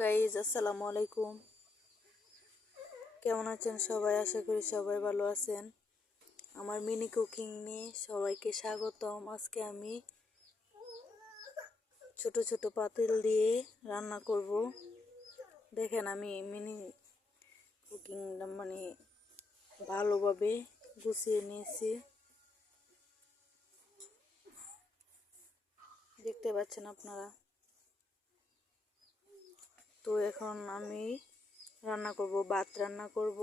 Guys আসসালামু আলাইকুম। কেমন আছেন সবাই? আশা করি সবাই ভালো আছেন। আমার মিনি কুকিং নিয়ে সবাইকে স্বাগতম। আজকে আমি ছোট ছোট পাতিল দিয়ে রান্না করব। দেখেন আমি মিনি কুকিংটা ভালোভাবে গুছিয়ে নিয়েছি, দেখতে পাচ্ছেন আপনারা। তো এখন আমি রান্না করব, ভাত রান্না করব,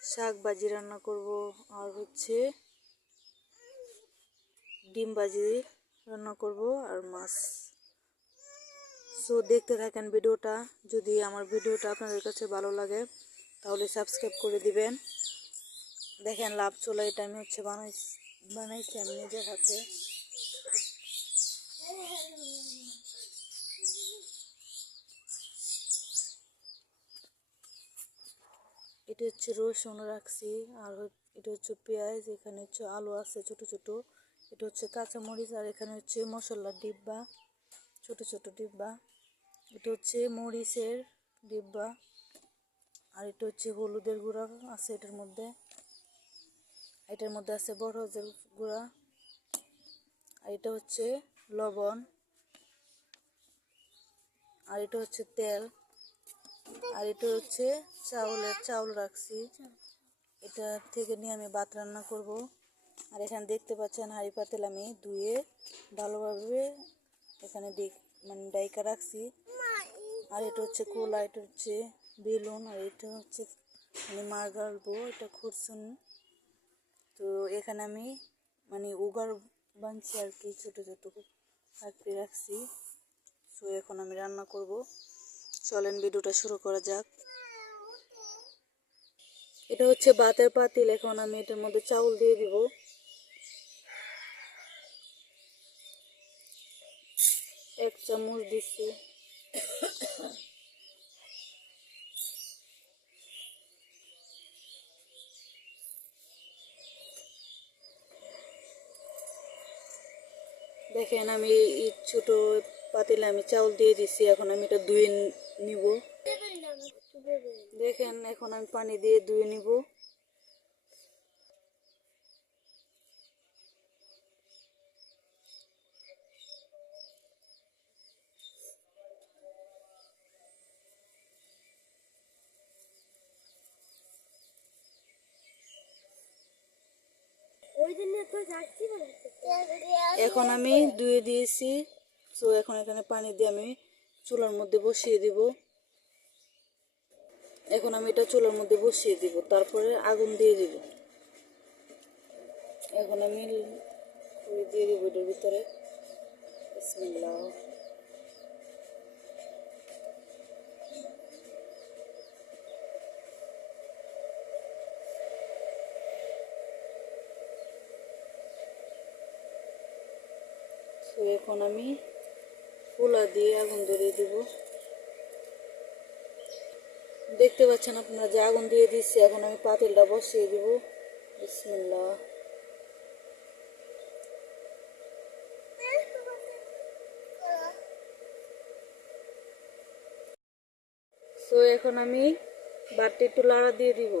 শাক ভাজি রান্না করব, আর ডিম ভাজি রান্না করব আর মাছ। সো দেখতে থাকেন ভিডিওটা। যদি আমার ভিডিওটা আপনাদের কাছে ভালো লাগে তাহলে সাবস্ক্রাইব করে দিবেন। দেখেন লাভ চলে, এটা আমি বানাইছি আমি নিজের হাতে। এটা হচ্ছে রসুন রাখছি, আর এটা হচ্ছে পেঁয়াজ, এখানে হচ্ছে আলু আছে ছোট ছোট, এটা হচ্ছে কাঁচামরিচ, আর এখানে হচ্ছে মশলার ডিব্বা, ছোট ছোট ডিব্বা, এটা হচ্ছে মরিচের ডিব্বা, আর এটা হচ্ছে হলুদের গুঁড়া আছে এটার মধ্যে আছে বড় হলুদের গুঁড়া, আর এটা হচ্ছে লবণ, আর এটা হচ্ছে তেল, আর এটা হচ্ছে চাউল রাখছি। এটা থেকে নিয়ে আমি ভাত রান্না করব। আর এখানে দেখতে পাচ্ছেন হাঁড়ি পাতিল আমি ধুয়ে ভালোভাবে এখানে ডাইকা রাখছি। আর এটা হচ্ছে কোলা, এটা হচ্ছে বেলুন, আর এটা হচ্ছে আমি মার গালবো, এটা খুরসুন। তো এখানে আমি উগার বানছি আর কি, ছোটো ছোটো আঁকড়ে রাখছি। তো এখন আমি রান্না করব। চলেন ভিডিওটা শুরু করা যাক। এটা হচ্ছে ভাতের পাতিল, এখন আমি এটার মধ্যে চাউল দিয়ে দিব। এক চামচ দিচ্ছি। দেখেন আমি এই ছোট পাতিলে আমি চাউল দিয়ে দিচ্ছি, এখন আমি এটা ধুয়ে নিব। দেখেন এখন আমি পানি দিয়ে ধুয়ে নিব। এখন আমি ধুয়ে দিয়েছি। তো এখন এখানে পানি দিয়ে আমি চুলার মধ্যে বসিয়ে দিব। এখন আমি এটা চুলার মধ্যে বসিয়ে দিব, তারপরে আগুন দিয়ে দিব। এখন আমি দিয়ে দিব এটার ভিতরে। বিসমিল্লাহ। তো এখন আমি পোলা দিয়ে আগুন ধরিয়ে দিব। দেখতে পাচ্ছেন আপনারা যে আগুন দিয়ে দিচ্ছি। এখন আমি পাতিলটা বসিয়ে দিব। বিসমিল্লাহ। তো এখন আমি ভাতটা একটু লাড়া দিয়ে দিব।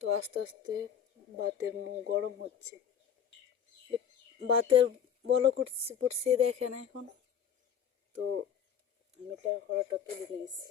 তো আস্তে আস্তে ভাতের মুখ গরম হচ্ছে, ভাতের বলক পড়ছে দেখেন এখন। তো আমি এটা কড়াটা তুলে নিয়েছি।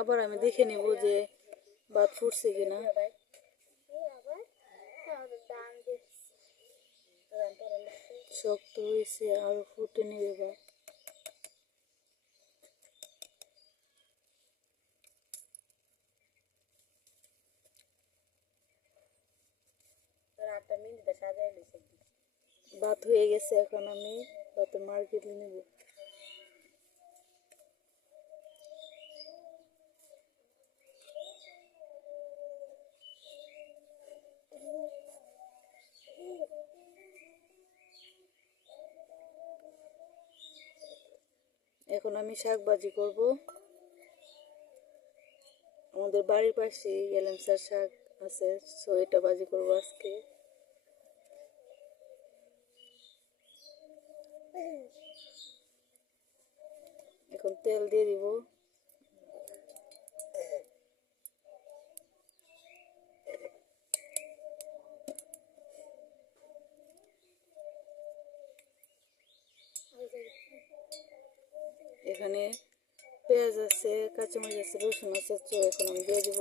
আবার আমি দেখে নিব যে ভাত ফুটছে কিনা। শক্ত হয়েছে, আরো ফুটে নেবে বা ভাত হয়ে গেছে। এখন আমি ভাতের মার্কেট নেব। এখন আমি শাক ভাজি করব। আমাদের বাড়ির পাশে এলেমসার শাক আছে, সো এটা ভাজি করবো আজকে। এখন তেল দিয়ে দিব। এখানে পেঁয়াজ আছে, কাঁচামরিচ আছে, রসুন আছে, তো এখন আমি দিয়ে দিব।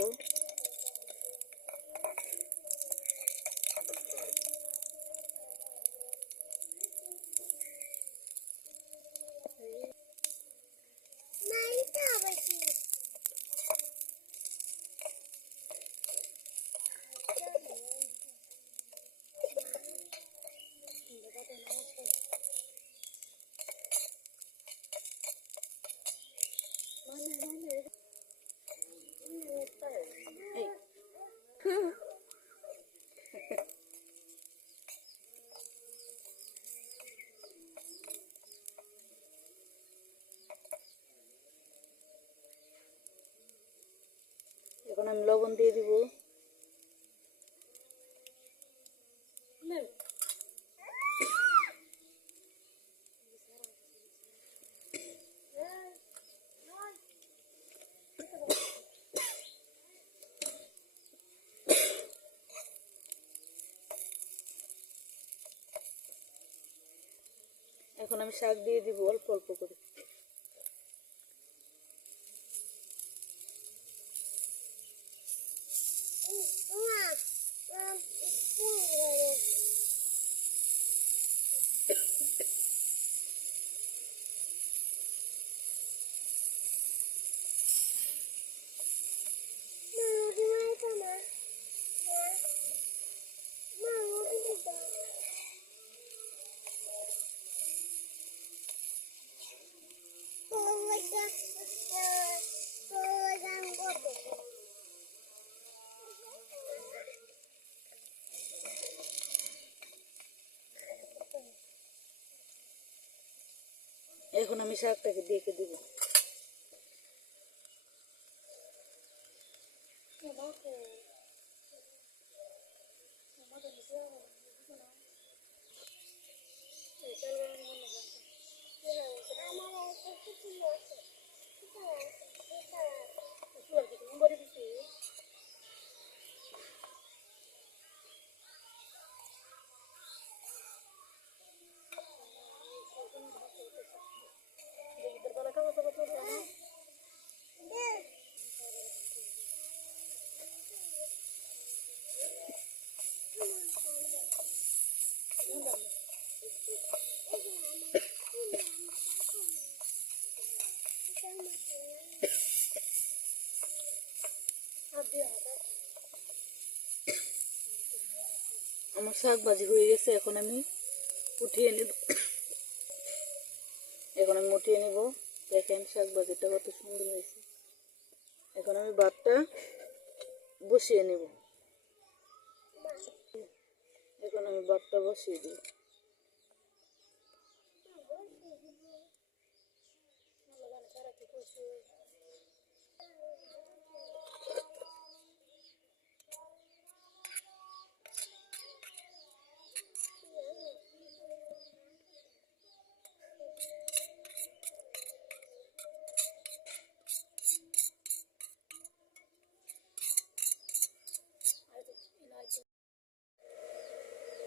এখন আমি লবণ দিয়ে দিব। এখন আমি শাক দিয়ে দিব অল্প অল্প করে। এখন আমি শাকটাকে দেখে দিব। আমার শাক ভাজি হয়ে গেছে। এখন আমি উঠিয়ে নেব। এখন আমি উঠিয়ে নেব। দেখেন শাক ভাজিটা কত সুন্দর হয়েছে। এখন আমি ভাতটা বসিয়ে নেব। এখন আমি ভাতটা বসিয়ে দিই।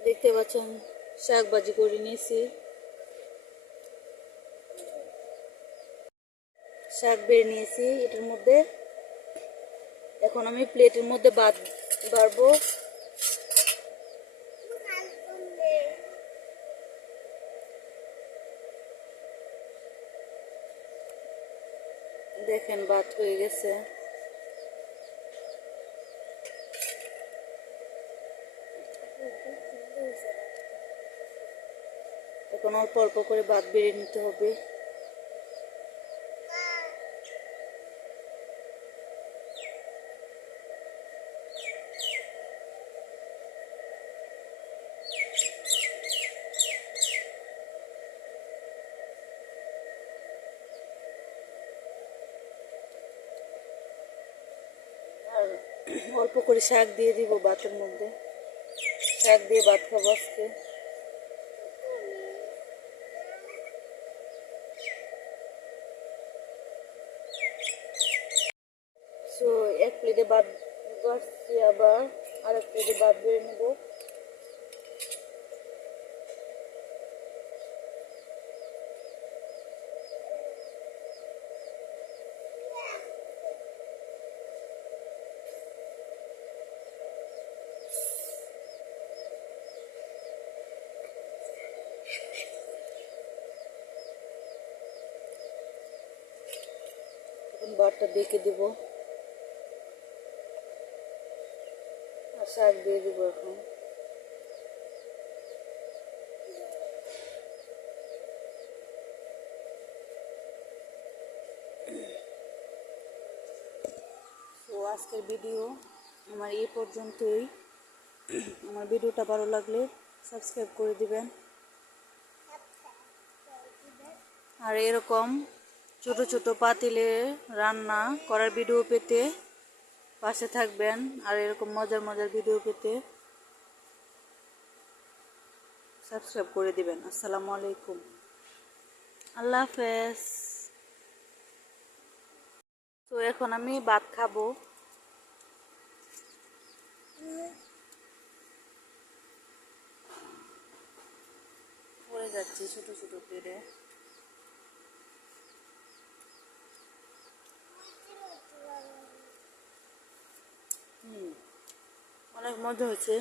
দেখতে পাচ্ছেন শাক ভাজি করে নিয়েছি। শাক বেড়ে নিয়েছি এটার মধ্যে। এখন আমি প্লেটের মধ্যে ভাত বাড়বো। দেখেন ভাত হয়ে গেছে। এখন অল্প অল্প করে ভাত বেড়ে নিতে হবে। আর অল্প করে শাক দিয়ে দিব ভাতের মধ্যে, শাক দিয়ে ভাত খাবো আজকে। সো এক প্লেটে ভাত বাড়ছি, আবার আর এক প্লেটে ভাত বেড়ে নেবো। এখন ভাতটা ডেকে দেব আর শাক দিয়ে দেবো এখন। তো আজকের ভিডিও আমার এই পর্যন্তই। আমার ভিডিওটা ভালো লাগলে সাবস্ক্রাইব করে দিবেন, আর এরকম ছোট ছোট পাতিলে রান্না করার ভিডিও পেতে পাশে থাকবেন, আর এরকম মজার মজার ভিডিও পেতে সাবস্ক্রাইব করে দিবেন। আসসালামু আলাইকুম, আল্লাহ হাফেজ। তো এখন আমি ভাত খাবো। পড়ে যাচ্ছি ছোট ছোট পেড়ে। অনেক মজা হয়েছে।